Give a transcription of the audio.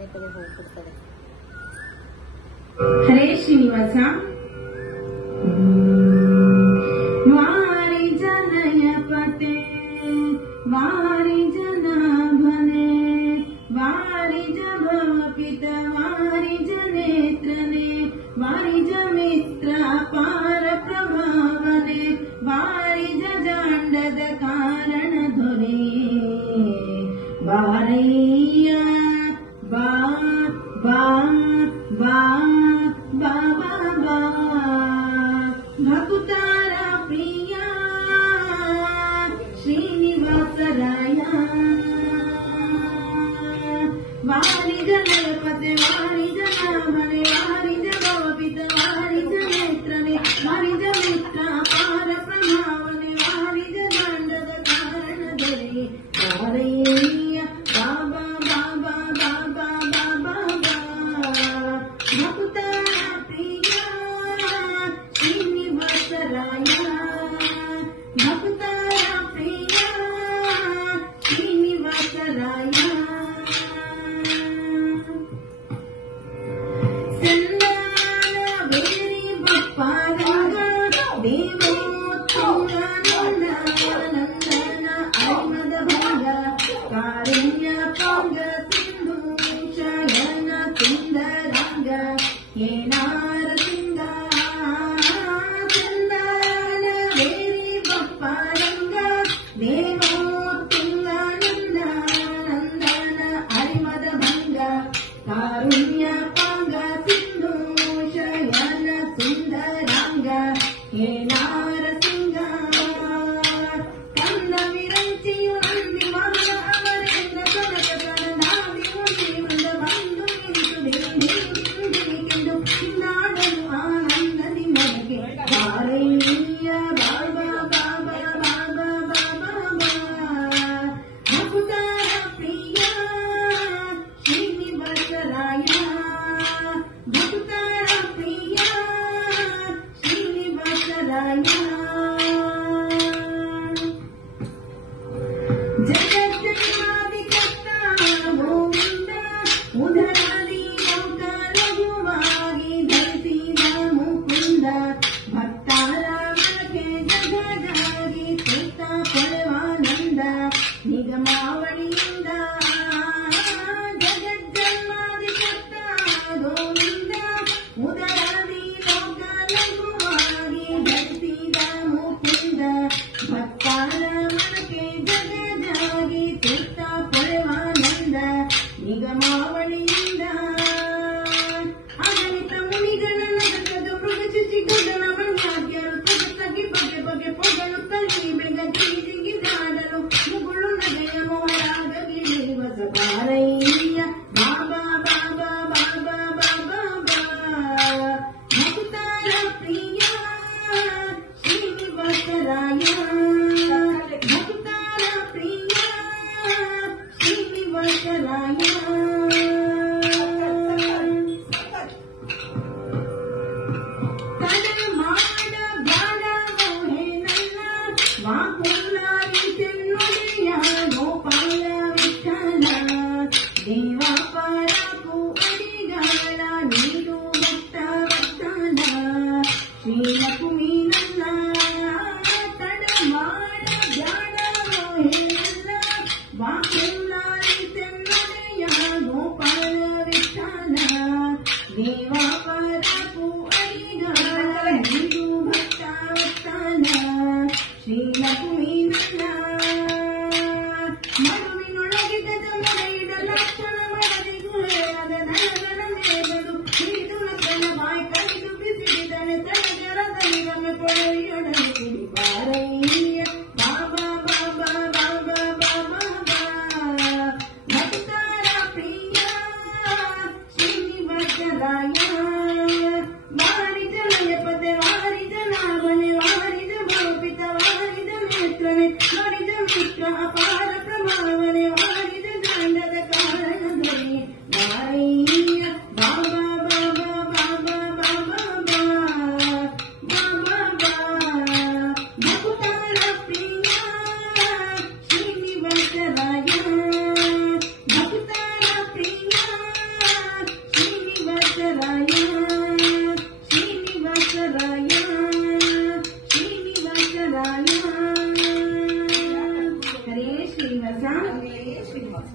ಪದೇ ಪದೇ ಹೋಗ್ಬಿಡ್ತಾರೆ. ಹರೇ ಶ್ರೀನಿವಾಸ. ವಾರಿ ಜನಯ ಪತೆ ವಾರಿ ಜನ ಭನೆ ವಾರಿ ಭವ ಪಿತ ವಾರಿ ನೇತ್ರನೆ ವಾರಿ ಮಿತ್ರ ಪಾರ ಪ್ರಭಾವನೆ ವಾರಿ ಜಾಂಡದ ಕಾರಣ ಧೊರೆ ಬಾರಯ್ಯ ಬಾ ಬಾ ಬಾ ಬಾ ಬಾ ಬಾ ಭಕುತಾರ ಪ್ರಿಯ ಶ್ರೀನಿವಾಸರಾಯ ವಾರಿ ಜನಪತೆ ವಾರಿ ಜನಾಭನೆ ವಾರಿ ಭವಪಿತ ವಾರಿ ನೇತ್ರನೆ ವಾರಿ ಮಿತ್ರ ಪಾರ ಪ್ರಭಾವನೆ ವಾರಿ ದಾಂಡದ ಕಾರಣ ಧರೆ ಬಾರಯ್ಯ ಬಾಬಾ ಬಾಬಾ ಬಾಬಾ ಬಾಬಾ ಬಾ ಭಕುತಾರ ಪ್ರಿಯ ಶ್ರೀನಿವಾಸರಾಯ ಭಕುತಾರ ಪ್ರಿಯ ಶ್ರೀನಿವಾಸರಾಯ ಬೇರಿ ಬಪ್ಪಾರಂಗ ದೇವೋತ್ತಮ ನಂದನ ಅರಿಮದ ಭಂಗ ಕಾರುಣ್ಯ ಪಂಗ ಸಿಂಧು ಶಯನ ಸುಂದರಂಗ ಏನಾರ ಸಿಂಗ ಚಂದನ ಬೇರಿ ಬಪ್ಪಾರಂಗ ದೇವೋತ್ತಮ ನಂದನ ಅರಿಮದ ಭಂಗ ಕಾರುಣ್ಯ ಪಂಗ ಸಿಂಧು ಶಯನ ಸುಂದರಂಗ ಏನಾರ ಸಿಂಗ ಕಂದ ವಿರಂಚಿಯು ನಂದಿ ಮಗ ಅವರಿಂದ ಸೊರಗ ನಾವಿ ಮುಡಿ ಮುಂದ ಬಂದು ನಿಂತು ನಾಡಲು ಆನಂದದಿ ಮನೆಗೆ ಬಾರಯ್ಯ ಬಾಬಾ ಬಾಬಾ ಬಾಬಾ ಬಾಬಾ ಬಾ ಭಕುತಾರ ಪ್ರಿಯ ಶ್ರೀನಿವಾಸರಾಯ ಭಕುತಾರ ಪ್ರಿಯ ಶ್ರೀನಿವಾಸರಾಯ ಜಗಜ್ಜನ್ಮಾದಿ ಕರ್ತ ಗೋವಿಂದ ಉದರಾದಿ ಲೋಕ ಲಘುವಾಗಿ ಧರಿಸಿದ ಮುಕುಂದ ಭಕ್ತಾರ ಮನಕ್ಕೆ ಜಗದಾಗಿ ಸುತ್ತ ಪರವಾನಂದ ನಿಗಮಾವಳಿಯಿಂದ ಜಗಜ್ಜನ್ಮಾದಿ ಕರ್ತ ಗೋವಿಂದ ಉದರಾದಿ ಲೋಕ ಲಘುವಾಗಿ ಧರಿಸಿದ ಮುಕುಂದ ಭಕ್ತಾರ ಮನಕ್ಕೆ ಜಗದಾಗಿ ಸುತ್ತ ಪರವಾನಂದ ನಿಗಮಾವಳಿಯಿಂದ ಅಗಣಿತ ಮುನಿಗಳ ನಗರದ ಮೃಗ ಶಶಿಗೌಡನ ಮಣ್ಯಾದ್ಯರು ಸೊಗಸಾಗಿ ಬಗೆ ಬಗೆ ಪೊಗಳು ತಳ್ಳಿ ಬೆಗ ಜಿಗಿದಾಡಲು ಮುಗುಳು ನಗೆಯ ಮೋಹರಾಗ ಗಿಳಿವಸ ಬಾರಯ್ಯ ಬಾಬಾ ಬಾಬಾ ಬಾಬಾ ಬಾಬಾ ಬಾ ಭಕುತಾರ ಪ್ರಿಯ ಶ್ರೀನಿವಾಸರಾಯ ಭಕುತಾರ ಪ್ರಿಯ ಶ್ರೀನಿವಾಸರಾಯ ತಡ ಮಾಡ ಬ್ಯಾಡ ಮೋಹೆ ನನ್ನ ವಾಕುಲ್ಲಾರಿ ಚೆನ್ನುಡಿಯ ಗೋಪಾಲ ವಿಠಲ ದೇವ ಪರಪು ಅಡಿಗಾಳ ನೀರು ಭಕ್ತ ವರ್ತನ ಶ್ರೀಲಕ್ಷ್ಮೀ ನನ್ನ ತಡ ಮಾಡ ಬ್ಯಾಡ ಮೋಹೆ ನನ್ನ ವಾಕುಲ್ಲಾರಿ ಚೆನ್ನುಡಿಯ ಗೋಪಾಲ ವಿಠಲ ದೇವ ಪರಪು ಅಡಿಗಾಳ ನೀರು ಭಕ್ತ ವರ್ತನ ಶ್ರೀಲಕ್ಷ್ಮೀ ನನ್ನ ಮಡುವಿನೊಳಗೆ ಗಜ ಮರೆಯಿಡ ಲಕ್ಷಣ ಮಡದಿ ಗುಳೆಯಾದ ನಯಗಳ ಮೇಗಳು ಹಿಡಿದು ನಕ್ಕನ ಬಾಯಿ ಕಡಿದು ಬಿಸಿಡಿದನೆ ತಲೆಗರದಲ್ಲಿ ಒಮ್ಮೆ ಕೊಳೆಯೊಡನೆ ಕುಡಿ ಬಾರಯ್ಯ ಬಾಬಾ ಬಾಬಾ ಬಾಬಾ ಬಾಬಾ ಬಾ ಭಕ್ತಾರ ಪ್ರಿಯ ಶ್ರೀನಿವಾಸರಾಯ ವಾರಿ ಜನಯ ಪತೆ ವಾರಿ ಜನಾಭನೆ ವಾರಿ ಭವಪಿತ ವಾರಿ ನೇತ್ರನೆ ವಾರಿ ಮಿತ್ರ ಅಪಾರ ಪ್ರಭಾವನೆ ವಾರಿ ದಾಂಡದ ಕಾರಣ ಧರೆ ಬಾರಯ್ಯ ಬಾಬಾ ಬಾಬಾ ಬಾಬಾ ಬಾಬಾ ಬಾ ಬಾಬಾ ಬಾ ಭಕುತಾರ ಪ್ರಿಯ ಶ್ರೀನಿವಾಸರಾಯ ಭಕುತಾರ ಪ್ರಿಯ ಶ್ರೀನಿವಾಸ